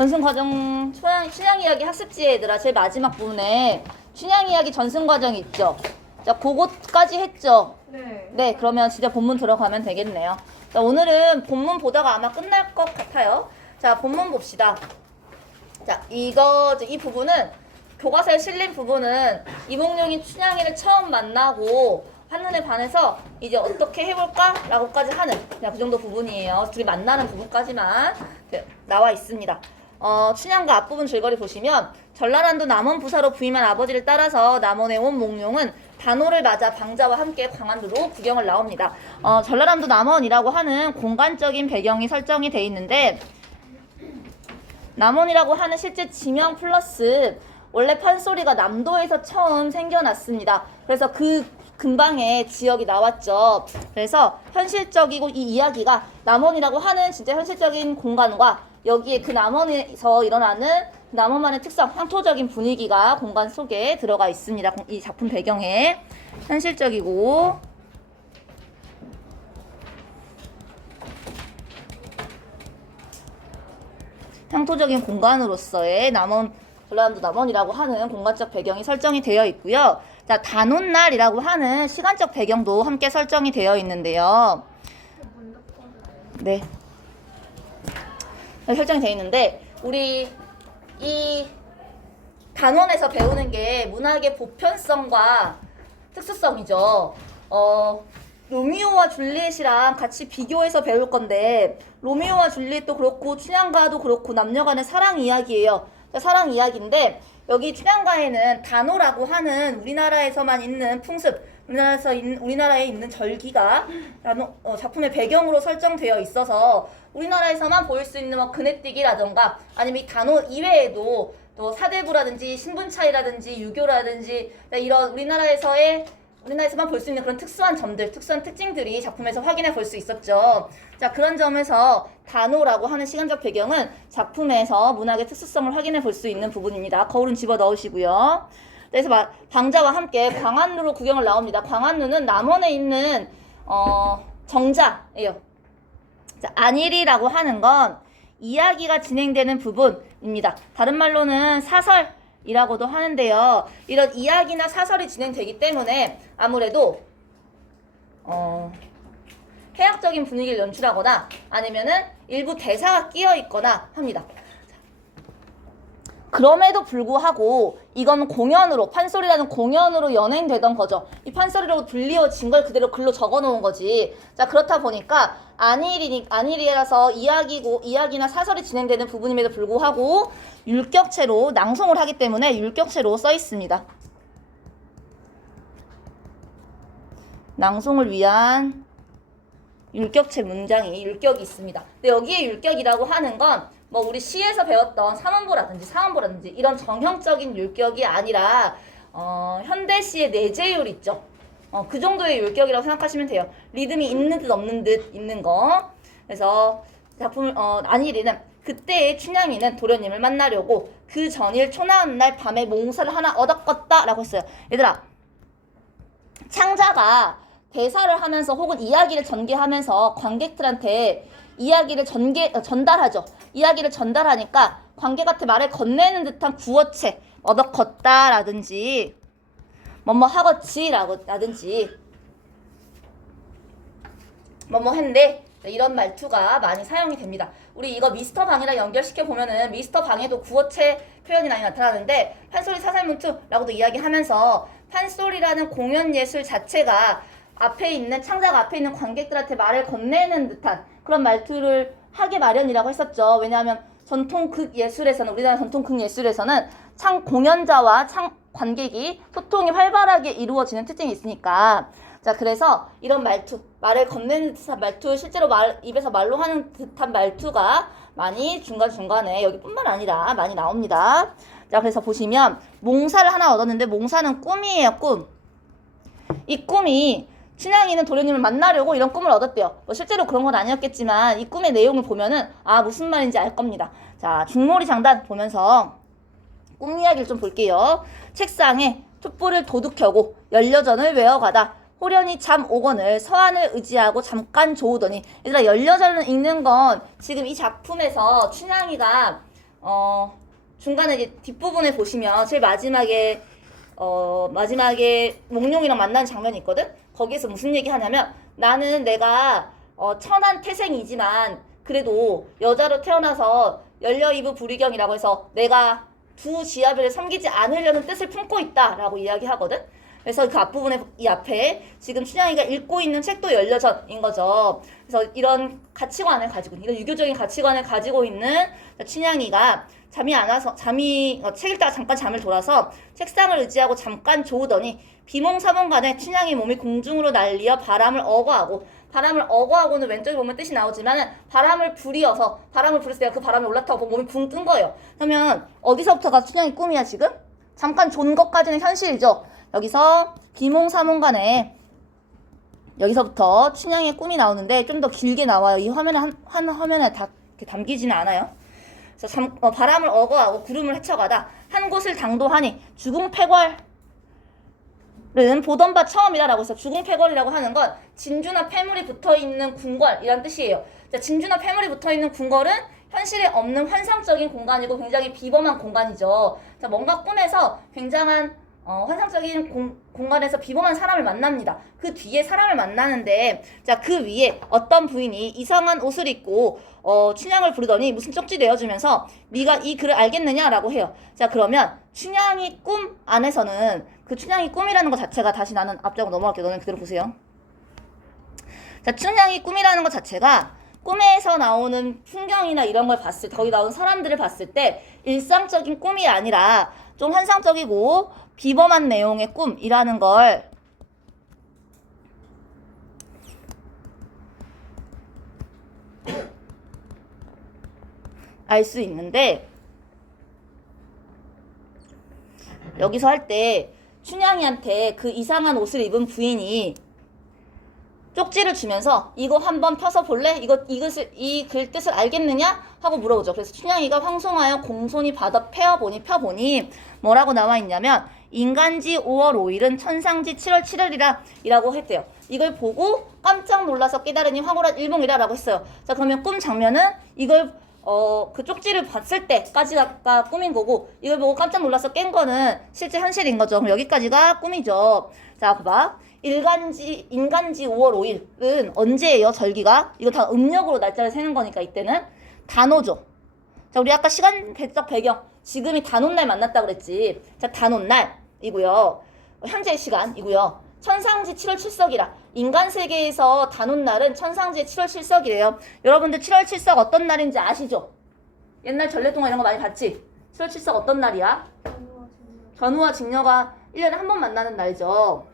전승과정 춘향 이야기 학습지에 얘들아 제일 마지막 부분에 춘향 이야기 전승과정이 있죠. 자, 그것까지 했죠. 네, 그러면 진짜 본문 들어가면 되겠네요. 자, 오늘은 본문 보다가 아마 끝날 것 같아요. 자, 본문 봅시다. 자, 이 부분은 교과서에 실린 부분은 이몽룡이 춘향이를 처음 만나고 한눈에 반해서 이제 어떻게 해볼까? 라고까지 하는 그냥 그 정도 부분이에요. 둘이 만나는 부분까지만 나와 있습니다. 춘향과 앞부분 줄거리 보시면 전라남도 남원 부사로 부임한 아버지를 따라서 남원에 온 몽룡은 단오를 맞아 방자와 함께 광안루로 구경을 나옵니다. 전라남도 남원이라고 하는 공간적인 배경이 설정이 돼 있는데 남원이라고 하는 실제 지명 플러스 원래 판소리가 남도에서 처음 생겨났습니다. 그래서 그 근방에 지역이 나왔죠. 그래서 현실적이고 이 이야기가 남원이라고 하는 진짜 현실적인 공간과 여기에 그 남원에서 일어나는 남원만의 특성, 향토적인 분위기가 공간 속에 들어가 있습니다. 이 작품 배경에 현실적이고 향토적인 공간으로서의 전라남도 남원이라고 하는 공간적 배경이 설정이 되어 있고요. 자, 단오날이라고 하는 시간적 배경도 함께 설정이 되어 있는데요. 네. 설정이 되어 있는데 우리 이 단원에서 배우는 게 문학의 보편성과 특수성이죠. 로미오와 줄리엣이랑 같이 비교해서 배울 건데 로미오와 줄리엣도 그렇고 춘향가도 그렇고 남녀간의 사랑 이야기예요. 사랑 이야기인데 여기 춘향가에는 단오라고 하는 우리나라에서만 있는 풍습, 우리나라에 있는 절기가 작품의 배경으로 설정되어 있어서 우리나라에서만 보일 수 있는 뭐 그네뛰기라던가 아니면 이 단오 이외에도 또 사대부라든지 신분차이라든지 유교라든지 이런 우리나라에서만 볼 수 있는 그런 특수한 점들, 특수한 특징들이 작품에서 확인해 볼 수 있었죠. 자, 그런 점에서 단오라고 하는 시간적 배경은 작품에서 문학의 특수성을 확인해 볼 수 있는 부분입니다. 거울은 집어 넣으시고요. 그래서 방자와 함께 광안루로 구경을 나옵니다. 광안루는 남원에 있는 정자예요. 자, 안일이라고 하는 건 이야기가 진행되는 부분입니다. 다른 말로는 사설이라고도 하는데요. 이런 이야기나 사설이 진행되기 때문에 아무래도 해학적인 분위기를 연출하거나 아니면은 일부 대사가 끼어 있거나 합니다. 그럼에도 불구하고 이건 공연으로 판소리라는 공연으로 연행되던 거죠. 이 판소리로 불리워진 걸 그대로 글로 적어 놓은 거지. 자, 그렇다 보니까 안일이라서 이야기나 사설이 진행되는 부분임에도 불구하고 율격체로 낭송을 하기 때문에 율격체로 써 있습니다. 낭송을 위한 율격체 문장이 율격이 있습니다. 근데 여기에 율격이라고 하는 건 뭐 우리 시에서 배웠던 삼원보라든지 사원보라든지 이런 정형적인 율격이 아니라 현대시의 내재율 있죠. 그 정도의 율격이라고 생각하시면 돼요. 리듬이 있는 듯 없는 듯 있는 거. 그래서 작품을 안일이는 그때의 춘향이는 도련님을 만나려고 그 전일 초나은 날 밤에 몽사를 하나 얻었겠다 라고 했어요. 얘들아, 창자가 대사를 하면서 혹은 이야기를 전개하면서 관객들한테 이야기를 전달하죠. 이야기를 전달하니까 관객한테 말을 건네는 듯한 구어체, 얻었겠다라든지 뭐뭐 하겠지라든지 뭐뭐 했네 이런 말투가 많이 사용이 됩니다. 우리 이거 미스터 방이랑 연결시켜 보면은 미스터 방에도 구어체 표현이 많이 나타나는데 판소리 사살문투라고도 이야기하면서 판소리라는 공연 예술 자체가 창자가 앞에 있는 관객들한테 말을 건네는 듯한 그런 말투를 하게 마련이라고 했었죠. 왜냐하면 우리나라 전통 극예술에서는 공연자와 관객이 소통이 활발하게 이루어지는 특징이 있으니까. 자, 그래서 이런 말을 건네는 듯한 말투, 실제로 입에서 말로 하는 듯한 말투가 많이 중간중간에 여기뿐만 아니라 많이 나옵니다. 자, 그래서 보시면 몽사를 하나 얻었는데 몽사는 꿈이에요, 꿈. 이 꿈이 춘향이는 도련님을 만나려고 이런 꿈을 얻었대요. 뭐 실제로 그런 건 아니었겠지만 이 꿈의 내용을 보면은 무슨 말인지 알 겁니다. 자, 중몰이 장단 보면서 꿈 이야기를 좀 볼게요. 책상에 촛불을 도둑 켜고 연려전을 외워가다 호련히 잠 오거늘 서한을 의지하고 잠깐 조우더니. 얘들아, 연려전을 읽는 건 지금 이 작품에서 춘향이가 중간에 이제 뒷부분에 보시면 제일 마지막에 마지막에 몽룡이랑 만나는 장면이 있거든? 거기에서 무슨 얘기 하냐면 나는 내가 천한 태생이지만 그래도 여자로 태어나서 열려이브 불이경이라고 해서 내가 두 지아벨을 섬기지 않으려는 뜻을 품고 있다라고 이야기하거든? 그래서 그 앞부분에 이 앞에 지금 춘향이가 읽고 있는 책도 열려전인 거죠. 그래서 이런 가치관을 가지고 이런 유교적인 가치관을 가지고 있는 춘향이가 잠이 안 와서 책 읽다가 잠깐 잠을 돌아서 책상을 의지하고 잠깐 조우더니 비몽사몽간에 춘향이 몸이 공중으로 날리어 바람을 어거하고는 왼쪽에 보면 뜻이 나오지만 바람을 부려서 내가 그 바람에 올라타고 몸이 붕 뜬 거예요. 그러면 어디서부터가 춘향이 꿈이야 지금? 잠깐 존 것까지는 현실이죠. 여기서 비몽사몽간에 여기서부터 춘향의 꿈이 나오는데 좀 더 길게 나와요. 이 화면에 한 화면에 다 이렇게 담기지는 않아요. 그래서 바람을 어거하고 구름을 헤쳐가다 한 곳을 당도하니 주궁패궐은 보던 바 처음이다라고 해서 주궁패궐이라고 하는 건 진주나 패물이 붙어있는 궁궐이란 뜻이에요. 자, 진주나 패물이 붙어있는 궁궐은 현실에 없는 환상적인 공간이고 굉장히 비범한 공간이죠. 자, 뭔가 꿈에서 굉장한 환상적인 공간에서 비범한 사람을 만납니다. 그 뒤에 사람을 만나는데 자, 그 위에 어떤 부인이 이상한 옷을 입고 춘향을 부르더니 무슨 쪽지 내어주면서 네가 이 글을 알겠느냐라고 해요. 자, 그러면 춘향이 꿈 안에서는 그 춘향이 꿈이라는 것 자체가 다시 나는 앞장으로 넘어갈게요. 너는 그대로 보세요. 자, 춘향이 꿈이라는 것 자체가 꿈에서 나오는 풍경이나 이런 걸 봤을 때 거기 나온 사람들을 봤을 때 일상적인 꿈이 아니라 좀 환상적이고 비범한 내용의 꿈이라는 걸 알 수 있는데 여기서 할 때 춘향이한테 그 이상한 옷을 입은 부인이 쪽지를 주면서 이거 한번 펴서 볼래? 이 글 뜻을 알겠느냐? 하고 물어보죠. 그래서 춘향이가 황송하여 공손히 받아 펴보니 뭐라고 나와 있냐면 인간지 5월 5일은 천상지 7월 7일이라 이라고 했대요. 이걸 보고 깜짝 놀라서 깨달으니 황홀한 일봉이라 라고 했어요. 자, 그러면 꿈 장면은 이걸 그 쪽지를 봤을 때까지가 꿈인 거고 이걸 보고 깜짝 놀라서 깬 거는 실제 현실인 거죠. 그럼 여기까지가 꿈이죠. 자, 봐봐. 인간지 5월 5일은 언제예요? 절기가? 이거 다 음력으로 날짜를 세는 거니까 이때는 단오죠. 자, 우리 아까 시간 대적 배경 지금이 단오날 만났다 그랬지. 자, 단오날이고요. 현재 시간이고요. 천상지 7월 7석이라 인간 세계에서 단오날은 천상지의 7월 7석이래요. 여러분들 7월 7석 어떤 날인지 아시죠? 옛날 전래동화 이런 거 많이 봤지? 7월 7석 어떤 날이야? 견우와 직녀가 1년에 한 번 만나는 날이죠.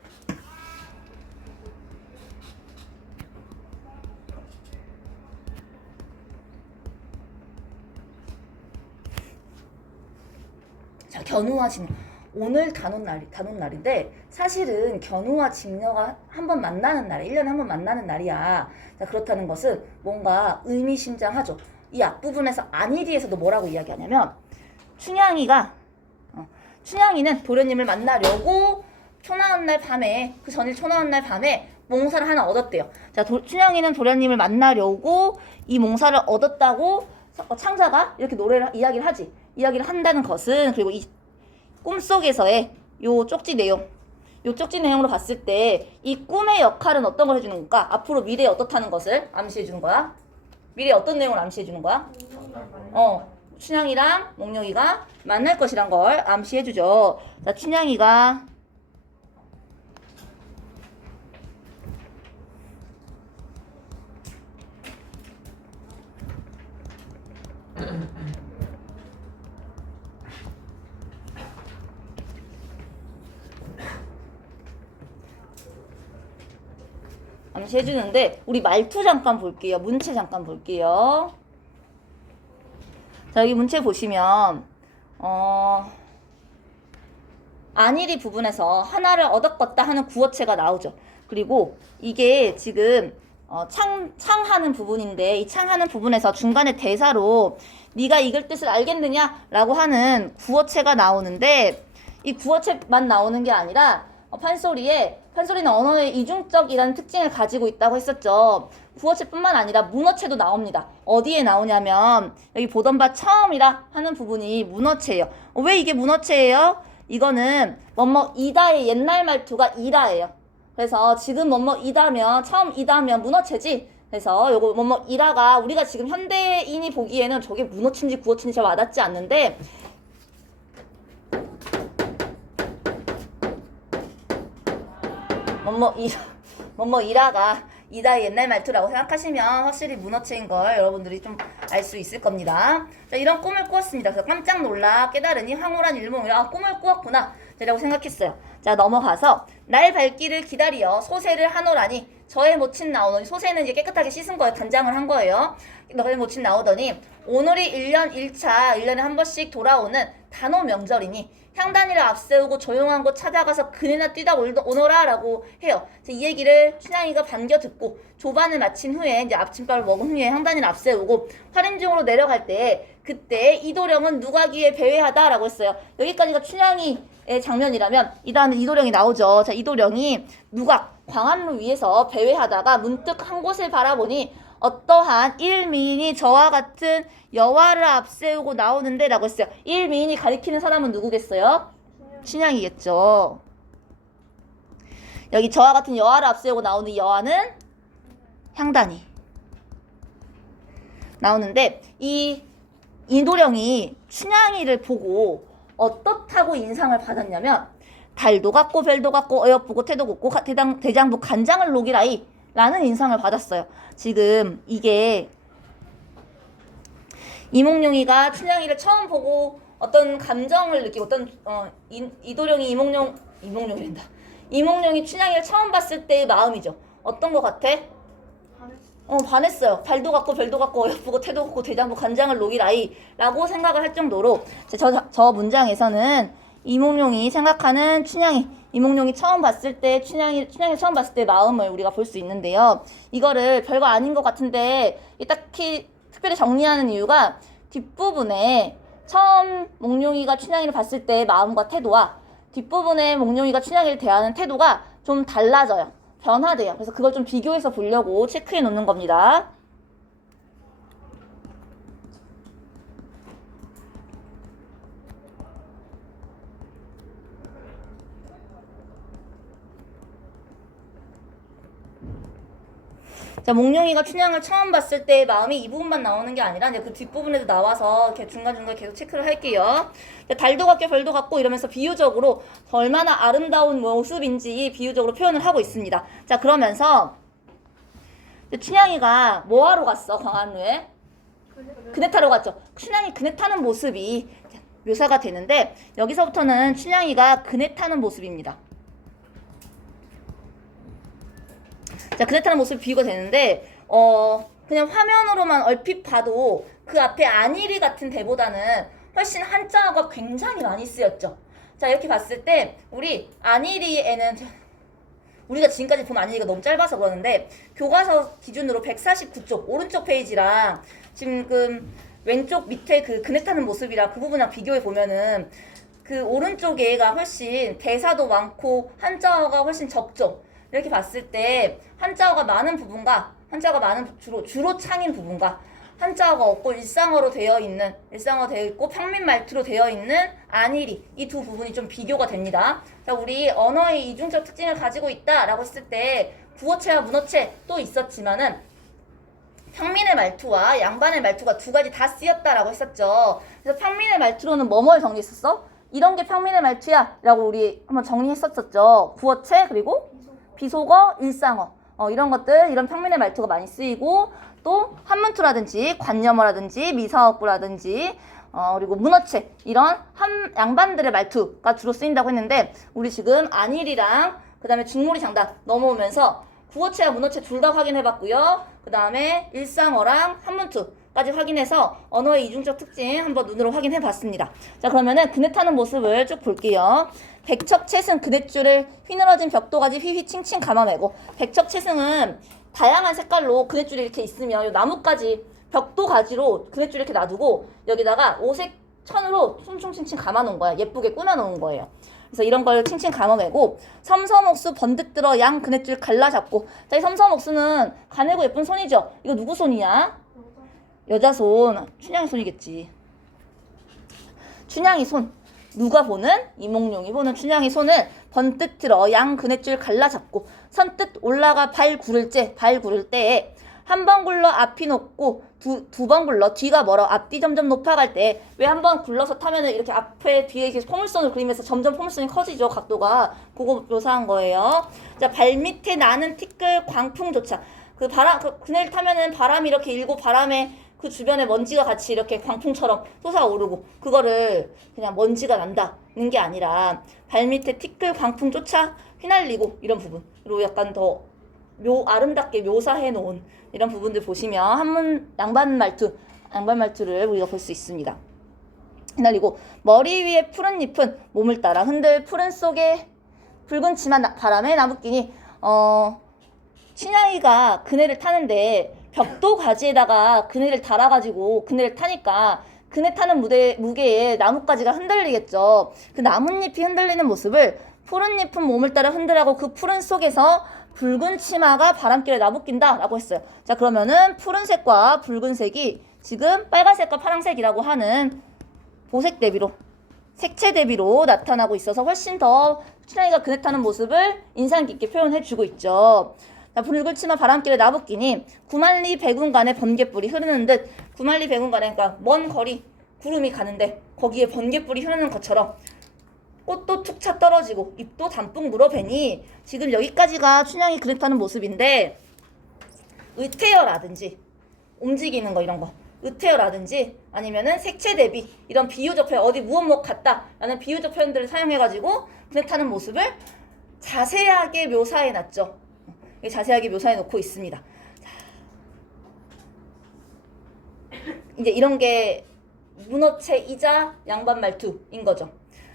자, 견우와 직녀. 오늘 단오날인데 사실은 견우와 직녀가 한 번 만나는 날, 1년에 한 번 만나는 날이야. 자, 그렇다는 것은 뭔가 의미심장하죠. 이 앞부분에서 안일이에서도 뭐라고 이야기하냐면 춘향이는 도련님을 만나려고 초나온 날 밤에 그 전일 초나온 날 밤에 몽사를 하나 얻었대요. 자, 춘향이는 도련님을 만나려고 이 몽사를 얻었다고 창자가 이렇게 이야기를 하지. 이야기를 한다는 것은 그리고 이 꿈속에서의 요 쪽지 내용으로 봤을 때 이 꿈의 역할은 어떤 걸 해주는 걸까? 앞으로 미래에 어떻다는 것을 암시해주는 거야? 미래에 어떤 내용을 암시해주는 거야? 춘향이랑 몽룡이가 만날 것이란 걸 암시해주죠. 자, 춘향이가 암시해주는데 우리 말투 잠깐 볼게요. 문체 잠깐 볼게요. 자, 여기 문체 보시면 안일이 부분에서 하나를 얻었겠다 하는 구어체가 나오죠. 그리고 이게 지금 창하는 부분인데 이 창하는 부분에서 중간에 대사로 네가 이글 뜻을 알겠느냐라고 하는 구어체가 나오는데 이 구어체만 나오는 게 아니라 판소리는 언어의 이중적이라는 특징을 가지고 있다고 했었죠. 구어체뿐만 아니라 문어체도 나옵니다. 어디에 나오냐면 여기 보던 바 처음이라 하는 부분이 문어체예요. 왜 이게 문어체예요? 이거는 뭐뭐이다의 옛날 말투가 이다예요. 그래서 지금 뭐뭐이다면 처음 이다면 문어체지. 그래서 요거 뭐뭐이다가 우리가 지금 현대인이 보기에는 저게 문어체인지 구어체인지 잘 와닿지 않는데 뭐뭐이라가 이다의 옛날 말투라고 생각하시면 확실히 문어체인 걸 여러분들이 좀 알 수 있을 겁니다. 자, 이런 꿈을 꾸었습니다. 그래서 깜짝 놀라 깨달으니 황홀한 일몽이라 아, 꿈을 꾸었구나 라고 생각했어요. 자, 넘어가서 날 밝기를 기다리어 소세를 하노라니 저의 모친 나오더니 소세는 이제 깨끗하게 씻은 거예요. 단장을 한 거예요. 너의 모친 나오더니 오늘이 1년 1차 1년에 한 번씩 돌아오는 단오 명절이니 향단이를 앞세우고 조용한 곳 찾아가서 그네나 뛰다 오너라 라고 해요. 이 얘기를 춘향이가 반겨 듣고 조반을 마친 후에 이제 아침밥을 먹은 후에 향단이를 앞세우고 활인중으로 내려갈 때 그때 이도령은 누가기에 배회하다 라고 했어요. 여기까지가 춘향이의 장면이라면 이 다음에 이도령이 나오죠. 자, 이도령이 누각 광안루 위에서 배회하다가 문득 한 곳을 바라보니 어떠한 일미인이 저와 같은 여와를 앞세우고 나오는데 라고 했어요. 일미인이 가리키는 사람은 누구겠어요? 춘향이겠죠. 여기 저와 같은 여와를 앞세우고 나오는 여와는 향단이 나오는데 이 이도령이 춘향이를 보고 어떻다고 인상을 받았냐면 달도 같고 별도 같고 어여쁘고 태도 곱고 대장부 간장을 녹이라이 라는 인상을 받았어요. 지금 이게 이몽룡이가 춘향이를 처음 보고 어떤 감정을 느끼고 어떤 이도령이 이몽룡이 춘향이를 처음 봤을 때의 마음이죠. 어떤 것 같아? 반했어요. 달도 같고 별도 같고 어여쁘고 태도 같고 대장부 간장을 녹이라이 라고 생각을 할 정도로 저 문장에서는 이몽룡이 생각하는 이몽룡이 처음 봤을 때 춘향이 처음 봤을 때 마음을 우리가 볼 수 있는데요. 이거를 별거 아닌 것 같은데 딱히 특별히 정리하는 이유가 뒷부분에 처음 몽룡이가 춘향이를 봤을 때의 마음과 태도와 뒷부분에 몽룡이가 춘향이를 대하는 태도가 좀 달라져요. 변화돼요. 그래서 그걸 좀 비교해서 보려고 체크해 놓는 겁니다. 자, 몽룡이가 춘향을 처음 봤을 때의 마음이 이 부분만 나오는 게 아니라 이제 그 뒷부분에도 나와서 이렇게 중간중간 계속 체크를 할게요. 자, 달도 같고 별도 같고 이러면서 비유적으로 얼마나 아름다운 모습인지 비유적으로 표현을 하고 있습니다. 자, 그러면서 춘향이가 뭐하러 갔어? 광안루에? 그네 타러 갔죠. 춘향이 그네 타는 모습이 묘사가 되는데 여기서부터는 춘향이가 그네 타는 모습입니다. 자, 그네 타는 모습이 비유가 되는데 그냥 화면으로만 얼핏 봐도 그 앞에 안일이 같은 대보다는 훨씬 한자어가 굉장히 많이 쓰였죠. 자, 이렇게 봤을 때 우리 안일이에는 우리가 지금까지 본 안일이가 너무 짧아서 그러는데 교과서 기준으로 149쪽 오른쪽 페이지랑 지금 왼쪽 밑에 그 그네 타는 모습이랑 그 부분이랑 비교해 보면은 그 오른쪽 애가 훨씬 대사도 많고 한자어가 훨씬 적죠. 이렇게 봤을 때 한자어가 많은 부분과 한자어가 많은 주로 창인 부분과 한자어가 없고 일상어로 되어 있고 평민 말투로 되어 있는 안일이 이 두 부분이 좀 비교가 됩니다. 자, 우리 언어의 이중적 특징을 가지고 있다라고 했을 때 구어체와 문어체 또 있었지만은 평민의 말투와 양반의 말투가 두 가지 다 쓰였다라고 했었죠. 그래서 평민의 말투로는 뭐뭘 정리했었어? 이런 게 평민의 말투야 라고 우리 한번 정리했었죠. 구어체 그리고 비속어, 일상어 이런 것들 이런 평민의 말투가 많이 쓰이고 또 한문투라든지 관념어라든지 미사어구라든지 그리고 문어체 이런 양반들의 말투가 주로 쓰인다고 했는데 우리 지금 안일이랑 그 다음에 중물이 장단 넘어오면서 구어체와 문어체 둘 다 확인해봤고요. 그 다음에 일상어랑 한문투까지 확인해서 언어의 이중적 특징 한번 눈으로 확인해봤습니다. 자, 그러면은 그네 타는 모습을 쭉 볼게요. 백척채승 그네줄을 휘늘어진 벽도가지 휘휘칭칭 감아매고 백척채승은 다양한 색깔로 그네줄이 이렇게 있으면 요 나뭇가지 벽도가지로 그네줄 이렇게 놔두고 여기다가 오색 천으로 퉁퉁칭칭 감아놓은 거야. 예쁘게 꾸며놓은 거예요. 그래서 이런 걸 칭칭 감아내고 섬섬옥수 번뜩 들어 양 그네줄 갈라잡고. 자, 이 섬섬옥수는 가늘고 예쁜 손이죠. 이거 누구 손이야? 여자 손. 춘향이 손이겠지. 춘향이 손. 누가 보는? 이몽룡이 보는 춘향이 손을 번뜩 들어 양 그네줄 갈라잡고 선뜻 올라가 발 구를 때에 한 번 굴러 앞이 높고 두 번 굴러 뒤가 멀어 앞뒤 점점 높아갈 때 왜 한 번 굴러서 타면은 이렇게 앞에 뒤에 이렇게 포물선을 그리면서 점점 포물선이 커지죠. 각도가. 그거 묘사한 거예요. 자, 발밑에 나는 티끌 광풍조차. 그 바람, 그네를 타면은 바람이 이렇게 일고 바람에 그 주변에 먼지가 같이 이렇게 광풍처럼 솟아오르고 그거를 그냥 먼지가 난다는 게 아니라 발밑에 티끌 광풍 쫓아 휘날리고 이런 부분으로 약간 더 아름답게 묘사해 놓은 이런 부분들 보시면 한문 양반 말투를 우리가 볼 수 있습니다. 휘날리고 머리 위에 푸른 잎은 몸을 따라 흔들 푸른 속에 붉은 치마 바람에 나부끼니 춘향이가 그네를 타는데 벽도 가지에다가 그네를 달아가지고 그네를 타니까 그네 타는 무게에 나뭇가지가 흔들리겠죠. 그 나뭇잎이 흔들리는 모습을 푸른 잎은 몸을 따라 흔들하고 그 푸른 속에서 붉은 치마가 바람길에 나부낀다 라고 했어요. 자, 그러면은 푸른색과 붉은색이 지금 빨간색과 파란색이라고 하는 보색 대비로 색채 대비로 나타나고 있어서 훨씬 더 춘향이가 그네 타는 모습을 인상 깊게 표현해주고 있죠. 자, 붉은 치마 바람길에 나부끼니 구만리 백운간에 번갯불이 흐르는 듯. 구만리 백운간에 그러니까 먼 거리 구름이 가는데 거기에 번갯불이 흐르는 것처럼 꽃도 툭 차 떨어지고 잎도 단풍 물어배니 지금 여기까지가 춘향이 그네 타는 모습인데 의태어라든지 움직이는 거 이런 거 의태어라든지 아니면은 색채 대비 이런 비유적 표현 어디 무엇 같다라는 비유적 표현들을 사용해가지고 그네 타는 모습을 자세하게 묘사해놨죠. 자세하게 묘사해 놓고 있습니다. 이제 이런 게 문어체이자 양반 말투인 거죠.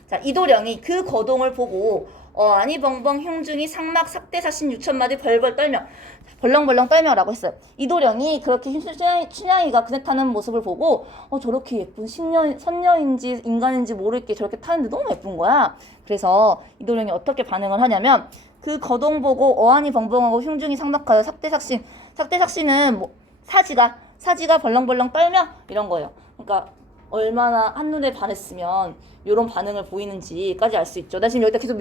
자, 이도령이 그 거동을 보고 아니 벙벙 흉중이 상막 삭대사신 6천마디 벌벌 떨며 벌렁벌렁 떨며라고 했어요. 이도령이 그렇게 춘향이가 그네 타는 모습을 보고 저렇게 예쁜 선녀인지 인간인지 모르게 저렇게 타는데 너무 예쁜 거야. 그래서 이도령이 어떻게 반응을 하냐면 그 거동 보고 어안이 벙벙하고 흉중이 상막하여 삭대삭신은 뭐 사지가 벌렁벌렁 떨며 이런 거예요. 그러니까 얼마나 한눈에 반했으면 이런 반응을 보이는지까지 알 수 있죠. 나 지금 여기다 계속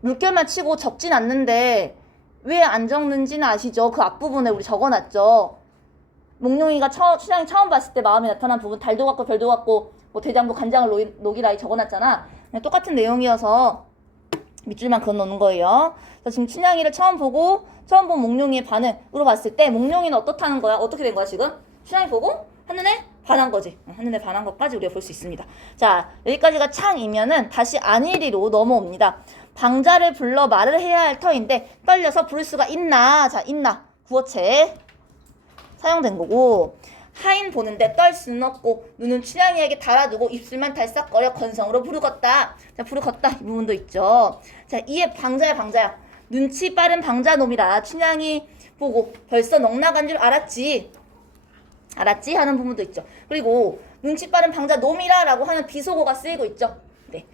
물결만 치고 적진 않는데 왜 안 적는지는 아시죠? 그 앞부분에 우리 적어놨죠. 몽룡이가 춘향이 처음 봤을 때 마음에 나타난 부분 달도 같고 별도 같고 뭐 대장부 간장을 녹이라 적어놨잖아. 그냥 똑같은 내용이어서 밑줄만 그어놓는 거예요. 그래서 지금 춘향이를 처음 본 몽룡이의 반응으로 봤을 때 몽룡이는 어떻다는 거야? 어떻게 된 거야 지금? 춘향이 보고 한눈에 반한 거지. 한눈에 반한 것까지 우리가 볼 수 있습니다. 자, 여기까지가 창이면은 다시 안일이로 넘어옵니다. 방자를 불러 말을 해야 할 터인데 떨려서 부를 수가 있나? 자, 있나? 구어체 사용된 거고 하인 보는데 떨 수는 없고 눈은 춘향이에게 달아두고 입술만 달싹거려 건성으로 부르겄다. 자, 부르겄다 이 부분도 있죠. 자, 이에 방자야. 눈치 빠른 방자놈이라 춘향이 보고 벌써 넋나간 줄 알았지 하는 부분도 있죠. 그리고 눈치 빠른 방자놈이라 라고 하는 비속어가 쓰이고 있죠. 네.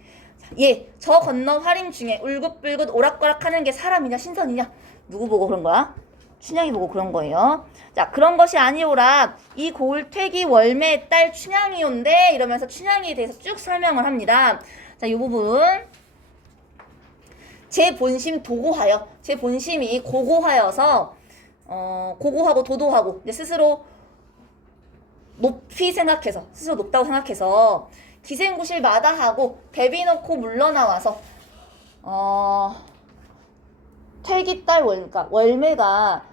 저 건너 활임 중에 울긋불긋 오락가락 하는 게 사람이냐 신선이냐 누구 보고 그런 거야? 춘향이 보고 그런 거예요. 자, 그런 것이 아니오라 이 고을 퇴기 월매의 딸 춘향이온데 이러면서 춘향이에 대해서 쭉 설명을 합니다. 자, 이 부분 제 본심 도고하여 제 본심이 고고하여서 고고하고 도도하고 이제 스스로 스스로 높다고 생각해서 기생구실 마다하고 대비 놓고 물러나와서 퇴기딸 그러니까 월매가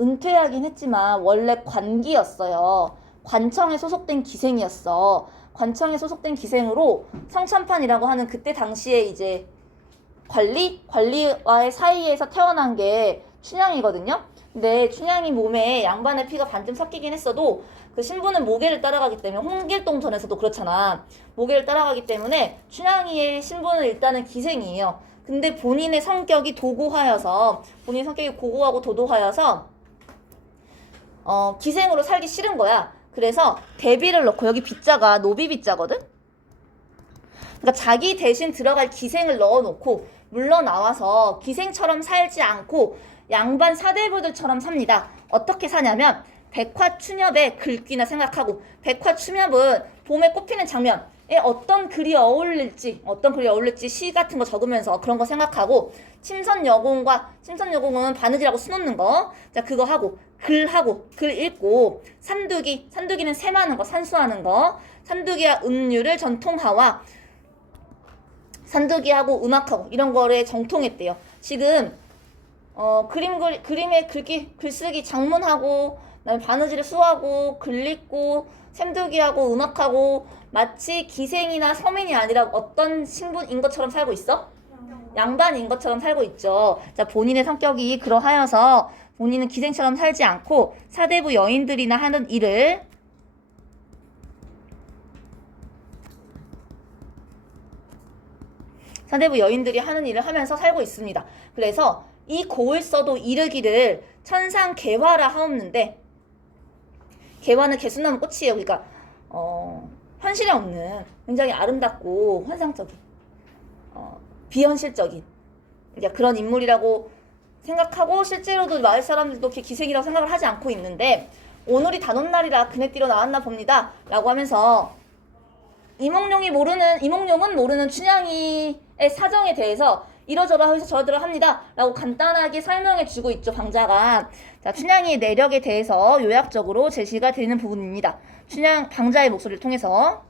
은퇴하긴 했지만 원래 관기였어요. 관청에 소속된 기생이었어. 관청에 소속된 기생으로 성천판이라고 하는 그때 당시에 이제 관리와의 사이에서 태어난 게 춘향이거든요. 근데 춘향이 몸에 양반의 피가 반쯤 섞이긴 했어도 그 신부는 모계를 따라가기 때문에 홍길동전에서도 그렇잖아. 모계를 따라가기 때문에 춘향이의 신부는 일단은 기생이에요. 근데 본인의 성격이 고고하고 도도하여서 기생으로 살기 싫은 거야. 그래서 대비를 넣고 여기 비자가 노비비자거든. 그러니까 자기 대신 들어갈 기생을 넣어놓고 물러나와서 기생처럼 살지 않고 양반 사대부들처럼 삽니다. 어떻게 사냐면 백화춘엽의 글귀나 생각하고, 백화춘엽은 봄에 꽃피는 장면에 어떤 글이 어울릴지 시 같은 거 적으면서 그런 거 생각하고, 침선여공은 바느질하고 수놓는 거, 자 그거 하고, 글 읽고, 산두기는 셈하는 거, 산수하는 거, 산두기와 음률을 전통하와, 산두기하고 음악하고 이런 거를 정통했대요. 지금 그림의 글쓰기 장문하고, 그다음에 바느질을 수하고, 글 읽고, 샘두기하고, 음악하고, 마치 기생이나 서민이 아니라 어떤 신분인 것처럼 살고 있어? 양반인 것처럼 살고 있죠. 자, 본인의 성격이 그러하여서 본인은 기생처럼 살지 않고 사대부 여인들이나 하는 일을 하면서 살고 있습니다. 그래서 이 고을 써도 이르기를 천상개화라 하옵는데, 개화는 개수나무 꽃이에요. 그러니까 현실에 없는 굉장히 아름답고 환상적인, 비현실적인, 그러니까 그런 인물이라고 생각하고, 실제로도 마을 사람들도 기생이라고 생각을 하지 않고 있는데, 오늘이 단오날이라 그네 띠로 나왔나 봅니다 라고 하면서 이몽룡은 모르는 춘향이의 사정에 대해서 이러저러 해서 저러저러 합니다 라고 간단하게 설명해 주고 있죠, 방자가. 자, 춘향이의 내력에 대해서 요약적으로 제시가 되는 부분입니다. 방자의 목소리를 통해서.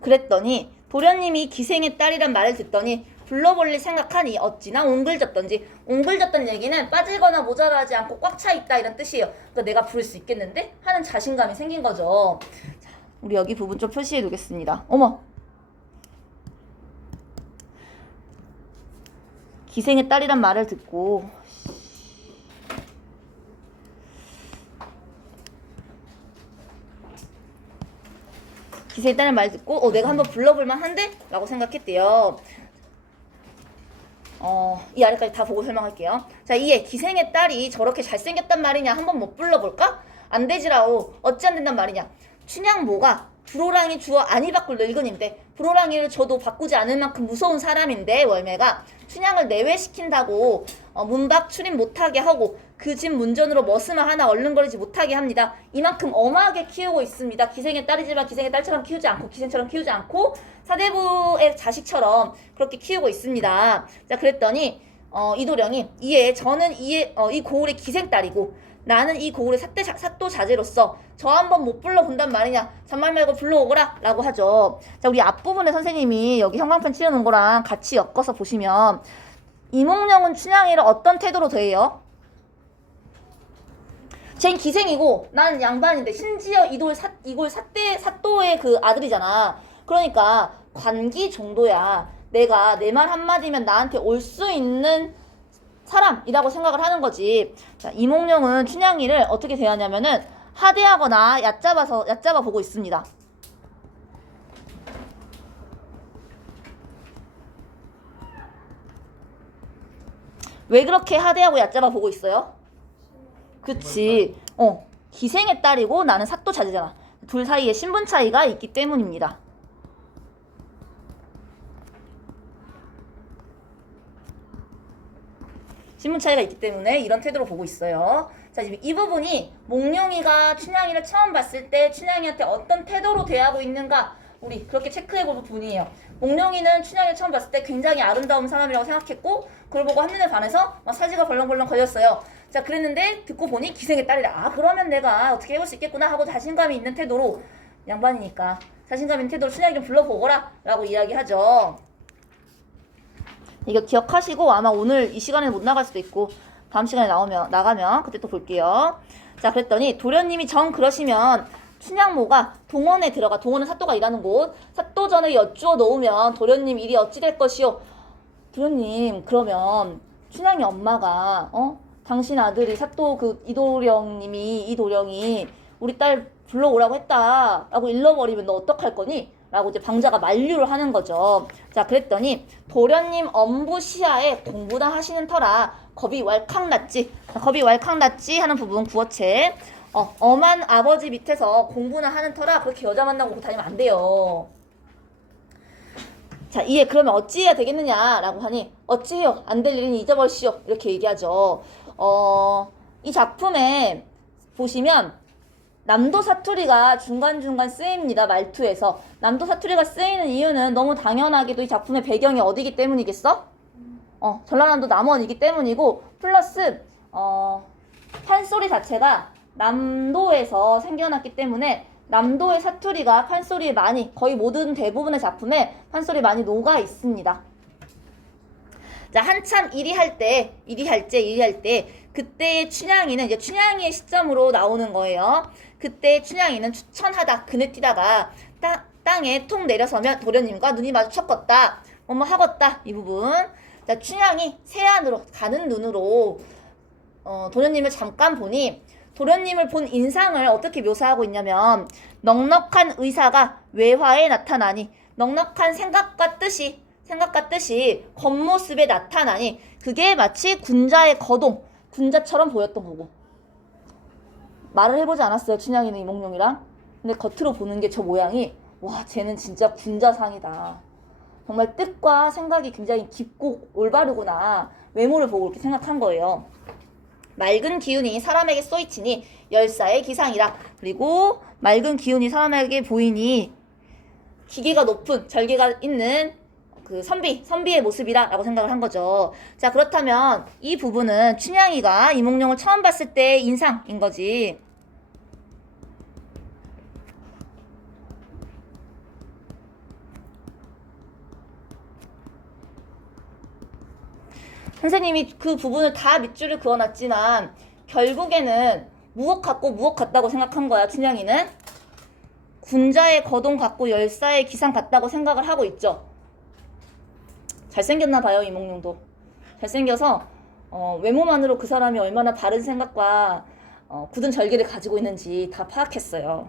그랬더니 도련님이 기생의 딸이란 말을 듣더니 불러볼리 생각하니 어찌나 옹글졌던지. 옹글졌던 얘기는 빠지거나 모자라지 않고 꽉 차 있다 이런 뜻이에요. 그러니까 내가 부를 수 있겠는데? 하는 자신감이 생긴 거죠. 자, 우리 여기 부분 좀 표시해 두겠습니다. 어머! 기생의 딸이란 말을 듣고 기생의 딸이란 말을 듣고 내가 한번 불러볼만 한데? 라고 생각했대요. 이 아래까지 다 보고 설명할게요. 자, 이에 기생의 딸이 저렇게 잘생겼단 말이냐, 한번 못 불러볼까? 안 되지라오. 어찌 안 된단 말이냐. 춘향모가 불호랑이 주어 아니 바꿀 늙은인데, 불호랑이를 줘도 바꾸지 않을 만큼 무서운 사람인데, 월매가 춘향을 내외시킨다고 문 밖 출입 못하게 하고 그 집 문전으로 머스마 하나 얼른거리지 못하게 합니다. 이만큼 엄하게 키우고 있습니다. 기생의 딸이지만 기생의 딸처럼 키우지 않고, 기생처럼 키우지 않고 사대부의 자식처럼 그렇게 키우고 있습니다. 자, 그랬더니 이도령이 저는 이 고을의 기생딸이고 나는 이 고을의 사또 자제로서 저 한번 못 불러본단 말이냐, 잔말 말고 불러오거라 라고 하죠. 자, 우리 앞부분에 선생님이 여기 형광펜 칠해놓은 거랑 같이 엮어서 보시면 이몽룡은 춘향이를 어떤 태도로 대해요? 쟨 기생이고 나는 양반인데, 심지어 이골 사또의 그 아들이잖아. 그러니까 관기 정도야. 내가 내 말 한마디면 나한테 올 수 있는 사람이라고 생각을 하는 거지. 자, 이몽룡은 춘향이를 어떻게 대하냐면은 하대하거나 얕잡아 보고 있습니다. 왜 그렇게 하대하고 얕잡아 보고 있어요? 그치. 기생의 딸이고 나는 사또 자제잖아. 둘 사이에 신분 차이가 있기 때문입니다. 신분 차이가 있기 때문에 이런 태도로 보고 있어요. 자, 지금 이 부분이 몽룡이가 춘향이를 처음 봤을 때 춘향이한테 어떤 태도로 대하고 있는가, 우리 그렇게 체크해볼 부분이에요. 몽룡이는 춘향이를 처음 봤을 때 굉장히 아름다운 사람이라고 생각했고, 그걸 보고 한눈에 반해서 막 사지가 벌렁벌렁 걸렸어요. 자, 그랬는데 듣고 보니 기생의 딸이라, 그러면 내가 어떻게 해볼 수 있겠구나 하고 자신감이 있는 태도로, 양반이니까 자신감 있는 태도로 춘향이 좀 불러보거라 라고 이야기하죠. 이거 기억하시고 아마 오늘 이 시간에 못 나갈 수도 있고 다음 시간에 나가면 그때 또 볼게요. 자, 그랬더니 도련님이 정 그러시면 춘향모가 동원에 들어가, 동원은 사또가 일하는 곳, 사또전에 여쭈어 놓으면 도련님 일이 어찌 될 것이오. 도련님, 그러면 춘향이 엄마가 당신 아들이 사또 이도령이 우리 딸 불러오라고 했다 라고 일러버리면 너 어떡할 거니? 라고 이제 방자가 만류를 하는 거죠. 자, 그랬더니 도련님 엄부 시하에 공부나 하시는 터라 겁이 왈칵 났지. 겁이 왈칵 났지 하는 부분 구어체. 엄한 아버지 밑에서 공부나 하는 터라 그렇게 여자 만나고 다니면 안 돼요. 자, 이에 그러면 어찌해야 되겠느냐라고 하니 어찌해요? 안 될 일이니 잊어버리시오. 이렇게 얘기하죠. 이 작품에 보시면 남도 사투리가 중간중간 쓰입니다. 말투에서. 남도 사투리가 쓰이는 이유는 너무 당연하게도 이 작품의 배경이 어디기 때문이겠어? 전라남도 남원이기 때문이고 플러스 판소리 자체가 남도에서 생겨났기 때문에 남도의 사투리가 판소리에 많이 거의 모든 대부분의 작품에 판소리 많이 녹아 있습니다. 자, 한참 일이할 때 그때의 춘향이는 이제 춘향이의 시점으로 나오는 거예요. 그때 춘향이는 추천하다 그네 뛰다가 땅에 통 내려서면 도련님과 눈이 마주쳤겠다. 뭐뭐 하겠다. 이 부분. 자, 춘향이 세안으로 가는 눈으로 도련님을 잠깐 보니 도련님을 본 인상을 어떻게 묘사하고 있냐면 넉넉한 의사가 외화에 나타나니 넉넉한 생각과 뜻이 겉모습에 나타나니 그게 마치 군자의 거동, 군자처럼 보였던 거고. 말을 해보지 않았어요, 춘향이는 이몽룡이랑. 근데 겉으로 보는 게 저 모양이 와, 쟤는 진짜 군자상이다. 정말 뜻과 생각이 굉장히 깊고 올바르구나. 외모를 보고 이렇게 생각한 거예요. 맑은 기운이 사람에게 쏘이치니 열사의 기상이라. 그리고 맑은 기운이 사람에게 보이니 기계가 높은 절개가 있는 그 선비의 모습이라 라고 생각을 한 거죠. 자, 그렇다면 이 부분은 춘향이가 이몽룡을 처음 봤을 때 인상인 거지. 선생님이 그 부분을 다 밑줄을 그어놨지만 결국에는 무엇 같다고 생각한 거야. 춘향이는 군자의 거동 같고 열사의 기상 같다고 생각을 하고 있죠. 잘생겼나 봐요, 이몽룡도. 잘생겨서 외모만으로 그 사람이 얼마나 바른 생각과 굳은 절개를 가지고 있는지 다 파악했어요.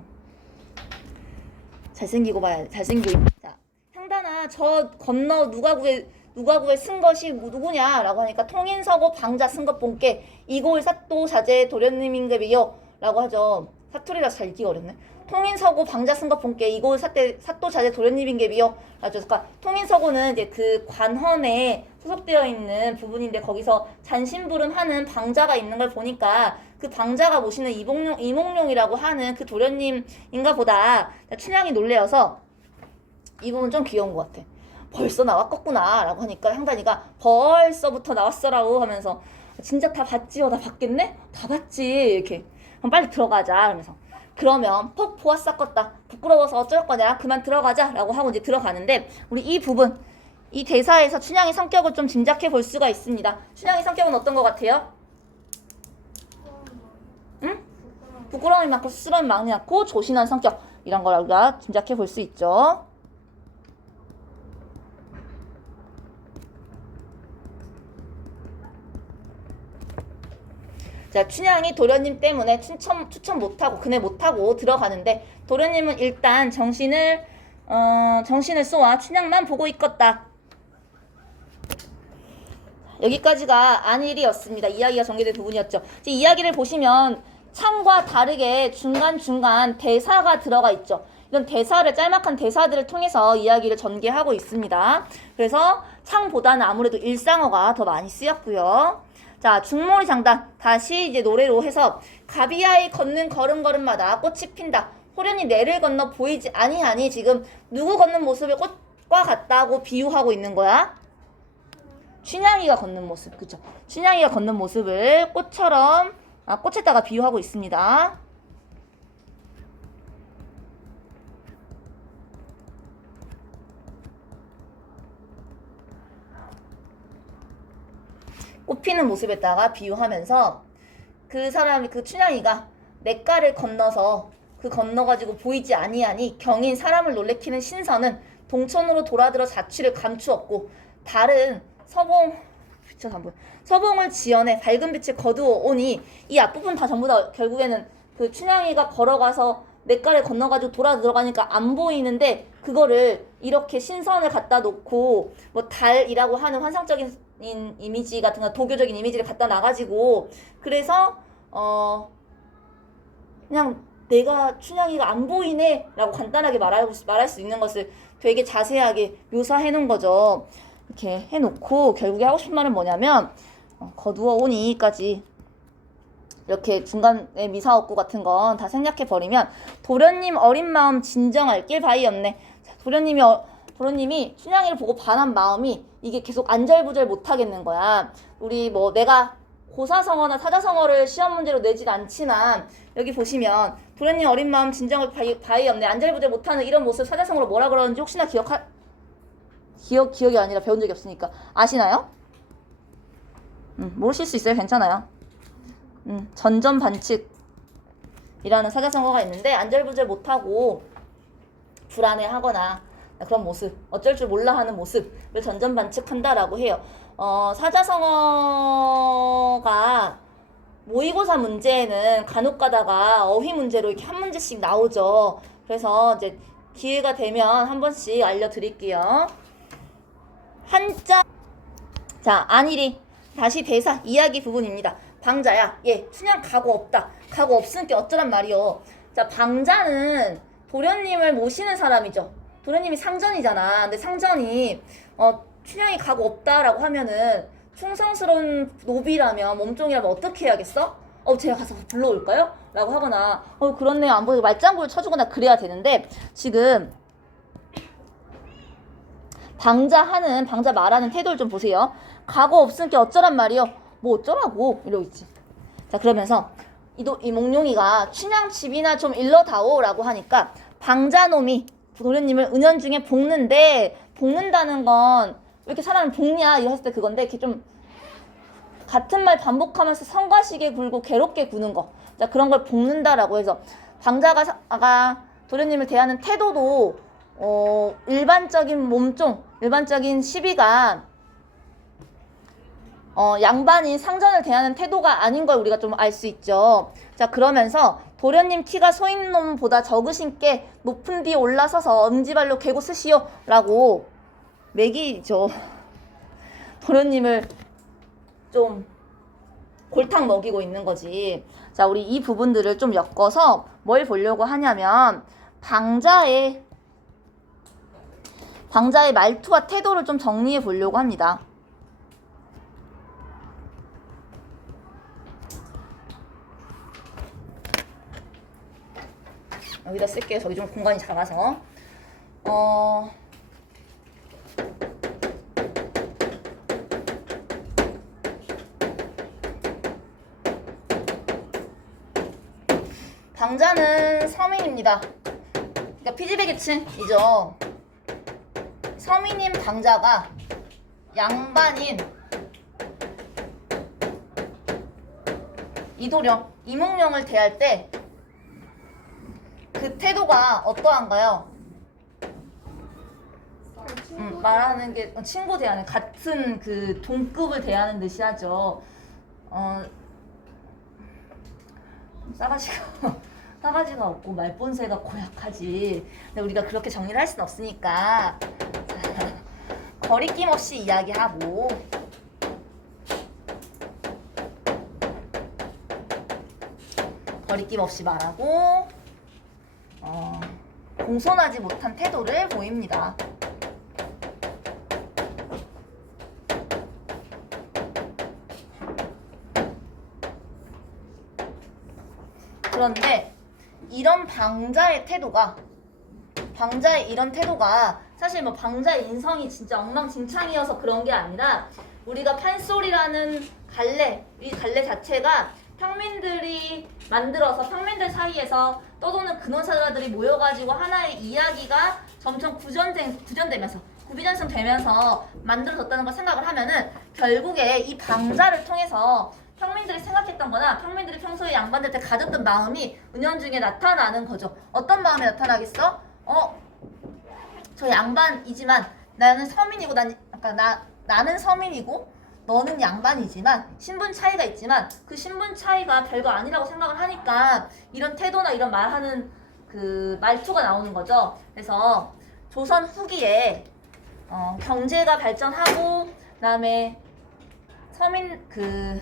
잘생기고 봐야 잘생기고. 자, 향단아, 저 건너 누가 구에 쓴 것이 누구냐라고 하니까 통인서고 방자 쓴 것 본께 이고을 사또 자제 도련님인게비요 라고 하죠. 사투리라 잘 읽기가 어렵네. 통인서고 방자 쓴 것 본께 이고을 사또 자제 도련님인게비요 라죠. 그러니까 통인서고는 이제 그 관헌에 소속되어 있는 부분인데 거기서 잔심부름하는 방자가 있는 걸 보니까 그 방자가 모시는 이몽룡이라고 하는 그 도련님인가 보다. 춘향이 놀래어서 이 부분 좀 귀여운 것 같아. 벌써 나왔겠구나 라고 하니까 향단이가 벌써부터 나왔어라고 하면서 진짜 다 봤지요? 다 봤겠네? 다 봤지 이렇게. 그럼 빨리 들어가자 하면서 그러면 퍽 보았었겠다. 부끄러워서 어쩔 거냐 그만 들어가자 라고 하고 이제 들어가는데 우리 이 부분 이 대사에서 춘향의 성격을 좀 짐작해 볼 수가 있습니다. 춘향의 성격은 어떤 것 같아요? 응? 부끄러움이 많고 스스럼이 많이 않고 조신한 성격 이런 걸 우리가 짐작해 볼 수 있죠. 자, 춘향이 도련님 때문에 추천 못하고 그네 못하고 들어가는데 도련님은 일단 정신을 쏘아 춘향만 보고 있겠다. 여기까지가 안일이었습니다. 이야기가 전개된 부분이었죠. 이제 이야기를 보시면 창과 다르게 중간중간 대사가 들어가 있죠. 이런 짤막한 대사들을 통해서 이야기를 전개하고 있습니다. 그래서 창보다는 아무래도 일상어가 더 많이 쓰였고요. 자, 중몰이 장단 다시 이제 노래로 해서 가비아이 걷는 걸음걸음마다 꽃이 핀다. 호련히 내를 건너 보이지 아니하니 지금 누구 걷는 모습을 꽃과 같다고 비유하고 있는 거야? 춘향이가 걷는 모습, 그쵸? 춘향이가 걷는 모습을 꽃에다가 비유하고 있습니다. 꽃피는 모습에다가 비유하면서 그 춘향이가 냇가를 건너서 그 건너가지고 보이지 아니하니 경인 사람을 놀래키는 신선은 동천으로 돌아들어 자취를 감추었고 다른 서봉을 지연해 밝은 빛을 거두어 오니 이 앞부분 다 전부 다 결국에는 그 춘향이가 걸어가서 냇가를 건너가지고 돌아 들어가니까 안 보이는데 그거를 이렇게 신선을 갖다 놓고 뭐 달이라고 하는 환상적인 이미지 같은 거 도교적인 이미지를 갖다 놔가지고 그래서 그냥 내가 춘향이가 안 보이네 라고 간단하게 말할 수 있는 것을 되게 자세하게 묘사해 놓은 거죠. 이렇게 해놓고 결국에 하고 싶은 말은 뭐냐면 거두어 오니까지 이렇게 중간에 미사업구 같은 건 다 생략해 버리면 도련님 어린 마음 진정할 길 바위 없네. 도련님이 춘향이를 보고 반한 마음이 이게 계속 안절부절 못 하겠는 거야. 우리 뭐 내가 고사성어나 사자성어를 시험 문제로 내진 않지만 여기 보시면 도련님 어린 마음 진정할 바위 없네. 안절부절 못하는 이런 모습 사자성어로 뭐라 그러는지 혹시나 기억이 아니라 배운 적이 없으니까 아시나요? 모르실 수 있어요. 괜찮아요. 전전반측이라는 사자성어가 있는데 안절부절 못하고 불안해하거나 그런 모습, 어쩔 줄 몰라 하는 모습을 전전반측한다라고 해요. 사자성어가 모의고사 문제에는 간혹 가다가 어휘 문제로 이렇게 한 문제씩 나오죠. 그래서 이제 기회가 되면 한 번씩 알려드릴게요. 한자. 자, 안일이. 다시 대사, 이야기 부분입니다. 방자야, 춘향 가고 없다. 가고 없으니까 어쩌란 말이요. 자, 방자는 도련님을 모시는 사람이죠. 도련님이 상전이잖아. 근데 상전이 춘향이 가고 없다라고 하면은 충성스러운 노비라면 몸종이라면 어떻게 해야겠어? 제가 가서 불러올까요? 라고 하거나 그렇네요. 안 보이고 말장구를 쳐주거나 그래야 되는데 지금 방자 말하는 태도를 좀 보세요. 가고 없으니까 어쩌란 말이요. 뭐 어쩌라고 이러고 있지. 자, 그러면서 이 몽룡이가 춘향 집이나 좀 일러다오 라고 하니까 방자놈이 도련님을 은연중에 볶는다는 건 왜 이렇게 사람을 볶냐 이랬을 때 그건데 이렇게 좀 같은 말 반복하면서 성가시게 굴고 괴롭게 구는 거. 자, 그런 걸 볶는다라고 해서 방자가 도련님을 대하는 태도도 일반적인 몸종, 일반적인 시비가 양반인 상전을 대하는 태도가 아닌 걸 우리가 좀 알 수 있죠. 자, 그러면서 도련님 키가 소인놈보다 적으신께 높은 뒤에 올라서서 엄지발로 개고 쓰시오 라고 매기죠. 도련님을 좀 골탕 먹이고 있는 거지. 자, 우리 이 부분들을 좀 엮어서 뭘 보려고 하냐면 방자의 말투와 태도를 좀 정리해 보려고 합니다. 여기다 쓸게요. 저기 좀 공간이 작아서. 방자는 서민입니다. 그러니까 피지배계층이죠. 서민인 방자가 양반인 이도령, 이몽룡을 대할 때 그 태도가 어떠한가요? 말하는 게 친구 대하는 같은 그 동급을 대하는 듯이 하죠. 싸가지가 없고 말본새가 고약하지. 근데 우리가 그렇게 정리를 할 수는 없으니까 거리낌 없이 이야기하고 거리낌 없이 말하고 공손하지 못한 태도를 보입니다. 그런데 이런 방자의 이런 태도가 사실 뭐 방자의 인성이 진짜 엉망진창이어서 그런 게 아니라 우리가 판소리라는 이 갈래 자체가 평민들이 만들어서 평민들 사이에서 떠도는 근원사들이 모여가지고 하나의 이야기가 점점 구비전승되면서 만들어졌다는 걸 생각을 하면은 결국에 이 방자를 통해서 평민들이 생각했던 거나 평민들이 평소에 양반들한테 가졌던 마음이 은연중에 나타나는 거죠. 어떤 마음이 나타나겠어? 저 양반이지만 나는 서민이고 나는 서민이고 너는 양반이지만 신분 차이가 있지만 그 신분 차이가 별거 아니라고 생각을 하니까 이런 태도나 이런 말하는 그 말투가 나오는 거죠. 그래서 조선 후기에 경제가 발전하고 그다음에 서민 그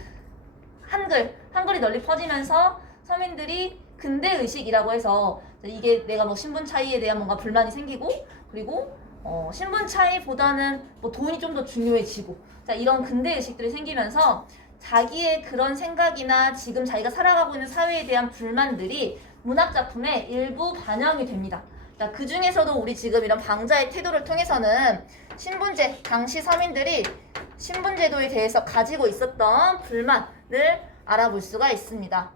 한글이 널리 퍼지면서 서민들이 근대 의식이라고 해서 이게 내가 뭐 신분 차이에 대한 뭔가 불만이 생기고 그리고 신분 차이보다는 뭐 돈이 좀 더 중요해지고 자 이런 근대 의식들이 생기면서 자기의 그런 생각이나 지금 자기가 살아가고 있는 사회에 대한 불만들이 문학 작품에 일부 반영이 됩니다. 그 중에서도 우리 지금 이런 방자의 태도를 통해서는 신분제, 당시 서민들이 신분제도에 대해서 가지고 있었던 불만을 알아볼 수가 있습니다.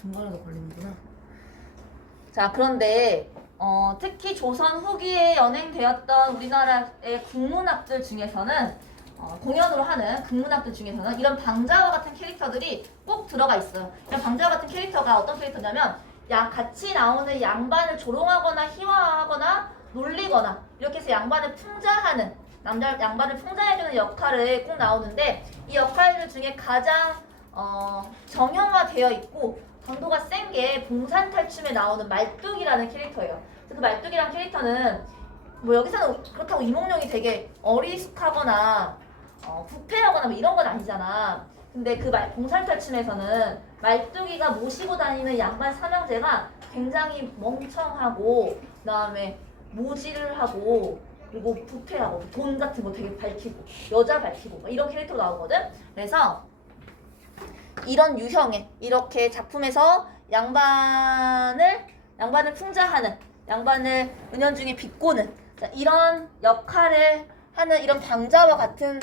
중간에도 걸리는구나. 자, 그런데 특히 조선 후기에 연행되었던 우리나라의 국문학들 중에서는 공연으로 하는 국문학들 중에서는 이런 방자와 같은 캐릭터들이 꼭 들어가 있어요. 이런 방자와 같은 캐릭터가 어떤 캐릭터냐면 같이 나오는 양반을 조롱하거나 희화하거나 놀리거나 이렇게 해서 양반을 풍자하는 양반을 풍자해주는 역할을 꼭 나오는데 이 역할들 중에 가장 정형화되어 있고 강도가 센 게 봉산탈춤에 나오는 말뚝이라는 캐릭터예요. 그 말뚝이라는 캐릭터는 뭐 여기서는 그렇다고 이몽룡이 되게 어리숙하거나 부패하거나 뭐 이런 건 아니잖아. 근데 그 봉산탈춤에서는 말뚝이가 모시고 다니는 양반 삼형제가 굉장히 멍청하고 그다음에 모질을 하고 그리고 부패하고 돈 같은 거 되게 밝히고 여자 밝히고 이런 캐릭터가 나오거든. 그래서 이런 유형의 이렇게 작품에서 양반을 풍자하는 양반을 은연중에 비꼬는 이런 역할을 하는 이런 방자와 같은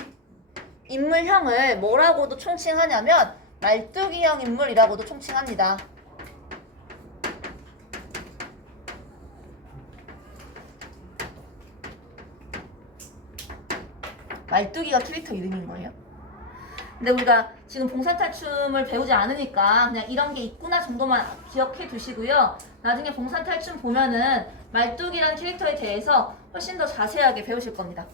인물형을 뭐라고도 총칭하냐면 말뚝이형 인물이라고도 총칭합니다. 말뚝이가 캐릭터 이름인 거예요. 근데 우리가 지금 봉산탈춤을 배우지 않으니까 그냥 이런 게 있구나 정도만 기억해 두시고요. 나중에 봉산탈춤 보면은 말뚝이라는 캐릭터에 대해서 훨씬 더 자세하게 배우실 겁니다.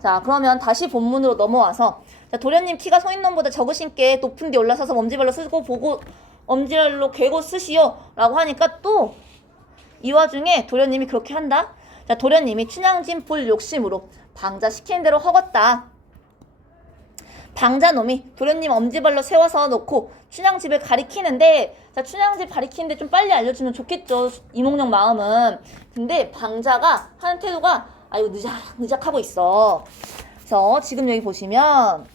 자, 그러면 다시 본문으로 넘어와서 자, 도련님 키가 성인놈보다 적으신 게 높은 데 올라서서 엄지발로 쓰고 보고 엄지발로 괴고 쓰시오 라고 하니까 또 이 와중에 도련님이 그렇게 한다. 자, 도련님이 춘향진 볼 욕심으로 방자 시키는 대로 허겄다. 방자놈이 도련님 엄지발로 세워서 놓고 춘향집을 가리키는데 자, 춘향집 가리키는데 좀 빨리 알려주면 좋겠죠. 이몽룡 마음은. 근데 방자가 하는 태도가 이거 느작하고 있어. 그래서 지금 여기 보시면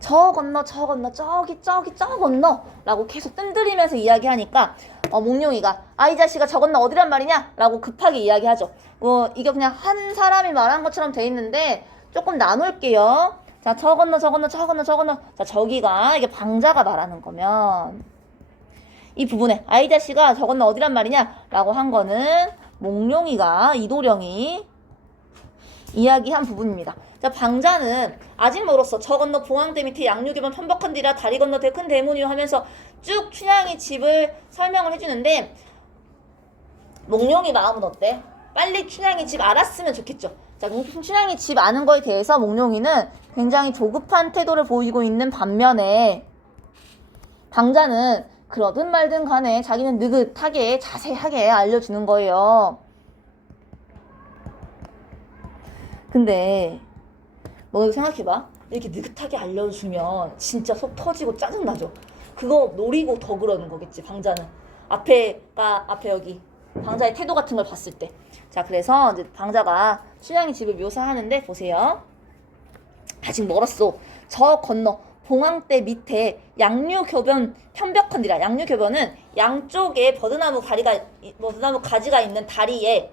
저 건너 저기 저 건너 라고 계속 뜸들이면서 이야기하니까 몽룡이가 이 자식아 저 건너 어디란 말이냐 라고 급하게 이야기하죠. 이게 그냥 한 사람이 말한 것처럼 돼 있는데 조금 나눌게요. 자, 저 건너 자, 저기가 이게 방자가 말하는 거면 이 부분에 이 자식아 저 건너 어디란 말이냐 라고 한 거는 몽룡이가 이도령이 이야기한 부분입니다. 자, 방자는 아직 멀었어. 저 건너 봉황대 밑에 양육이면 편박한디라 다리 건너 대 큰 대문이요 하면서 쭉 춘향이 집을 설명을 해주는데 몽룡이 마음은 어때? 빨리 춘향이 집 알았으면 좋겠죠. 자, 춘향이 집 아는 거에 대해서 몽룡이는 굉장히 조급한 태도를 보이고 있는 반면에 방자는 그러든 말든 간에 자기는 느긋하게 자세하게 알려주는 거예요. 근데 너 생각해봐. 이렇게 느긋하게 알려주면 진짜 속 터지고 짜증나죠. 그거 노리고 더 그러는 거겠지, 방자는. 앞에 여기 방자의 태도 같은 걸 봤을 때. 자, 그래서 이제 방자가 춘향이 집을 묘사하는데 보세요. 아직 멀었어. 저 건너 봉황대 밑에 양류교변 편벽헌디라. 양류교변은 양쪽에 버드나무 가지가 있는 다리에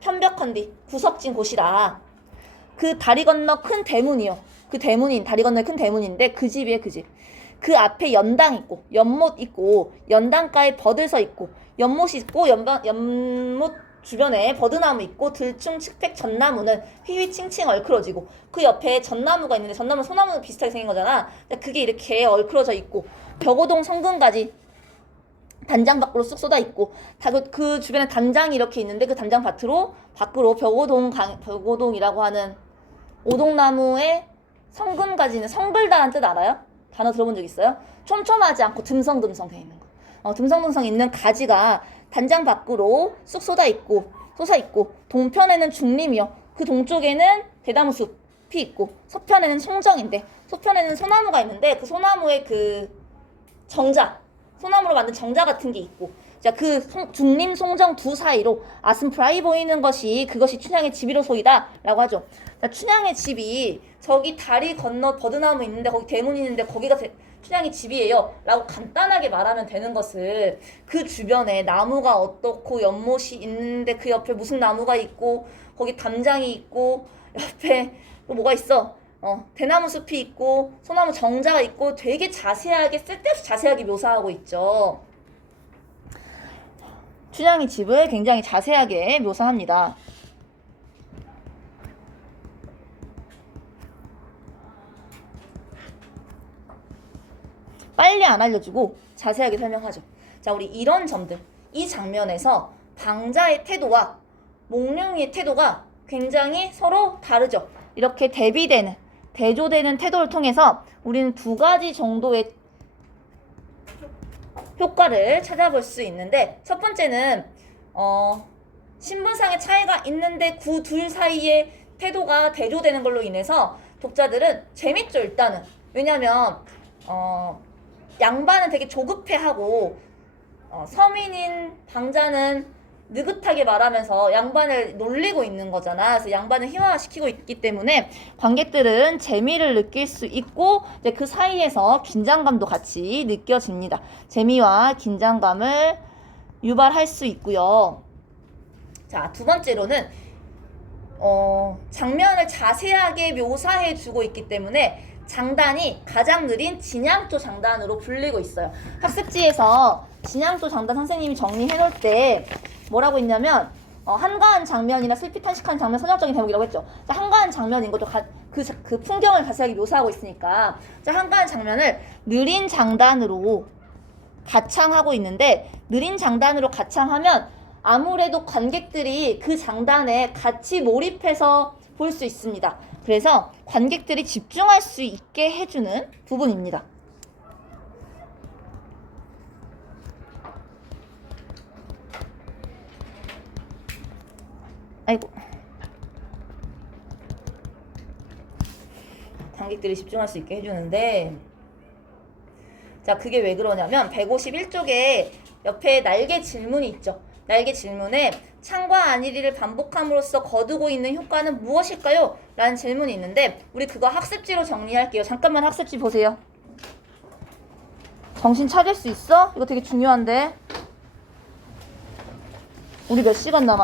편벽헌디 구석진 곳이라. 그 다리 건너 큰 대문이요. 그 대문인 다리 건너 큰 대문인데 그 집이에요, 그 집. 그 앞에 연당 있고 연못 있고 연당가에 버들 서 있고 연못 있고 연못 주변에 버드나무 있고 들충, 측백, 전나무는 휘휘칭칭 얼크러지고 그 옆에 전나무가 있는데 전나무 소나무 비슷하게 생긴 거잖아. 그게 이렇게 얼크러져 있고 벽오동 성근가지 단장 밖으로 쑥 쏟아 있고 그 주변에 단장이 이렇게 있는데 그 단장 밖으로 벽오동이라고 하는 오동나무의 성근가지는 성글다란 뜻 알아요? 단어 들어본 적 있어요? 촘촘하지 않고 듬성듬성 돼 있는 거. 듬성듬성 있는 가지가 단장 밖으로 쑥 쏟아 있고 동편에는 중림이요. 그 동쪽에는 대나무 숲이 있고 서편에는 송정인데 서편에는 소나무가 있는데 그 소나무의 그 소나무로 만든 정자 같은 게 있고 자, 그 중림 송정 두 사이로 아슴프라이 보이는 것이 그것이 춘향의 집이로소이다 라고 하죠. 자, 춘향의 집이 저기 다리 건너 버드나무 있는데 거기 대문 있는데 거기가 춘향의 집이에요 라고 간단하게 말하면 되는 것을 그 주변에 나무가 어떻고 연못이 있는데 그 옆에 무슨 나무가 있고 거기 담장이 있고 옆에 또 뭐가 있어 대나무 숲이 있고 소나무 정자가 있고 되게 자세하게 쓸데없이 자세하게 묘사하고 있죠. 춘향의 집을 굉장히 자세하게 묘사합니다. 빨리 안 알려주고 자세하게 설명하죠. 자, 우리 이런 점들, 이 장면에서 방자의 태도와 몽룡이의 태도가 굉장히 서로 다르죠. 이렇게 대조되는 태도를 통해서 우리는 두 가지 정도의 효과를 찾아볼 수 있는데 첫 번째는 신분상의 차이가 있는데 그 둘 사이의 태도가 대조되는 걸로 인해서 독자들은 재밌죠. 일단은 왜냐면 양반은 되게 조급해하고 서민인 방자는 느긋하게 말하면서 양반을 놀리고 있는 거잖아. 그래서 양반을 희화화시키고 있기 때문에 관객들은 재미를 느낄 수 있고 이제 그 사이에서 긴장감도 같이 느껴집니다. 재미와 긴장감을 유발할 수 있고요. 자, 두 번째로는 장면을 자세하게 묘사해 주고 있기 때문에 장단이 가장 느린 진양조 장단으로 불리고 있어요. 학습지에서 진양조 장단 선생님이 정리해 놓을 때 뭐라고 있냐면 한가한 장면이나 슬피 탄식하는 장면 선정적인 대목이라고 했죠. 자, 한가한 장면인 것도 그 풍경을 자세하게 묘사하고 있으니까 자, 한가한 장면을 느린 장단으로 가창하고 있는데 느린 장단으로 가창하면 아무래도 관객들이 그 장단에 같이 몰입해서 볼 수 있습니다. 그래서 관객들이 집중할 수 있게 해주는 부분입니다. 아이고. 관객들이 집중할 수 있게 해주는데 자, 그게 왜 그러냐면 151쪽에 옆에 날개 질문이 있죠. 날개 질문에 창과 안일이를 반복함으로써 거두고 있는 효과는 무엇일까요? 라는 질문이 있는데 우리 그거 학습지로 정리할게요. 잠깐만 학습지 보세요. 정신 차릴 수 있어? 이거 되게 중요한데. 우리 몇 시간 남았어?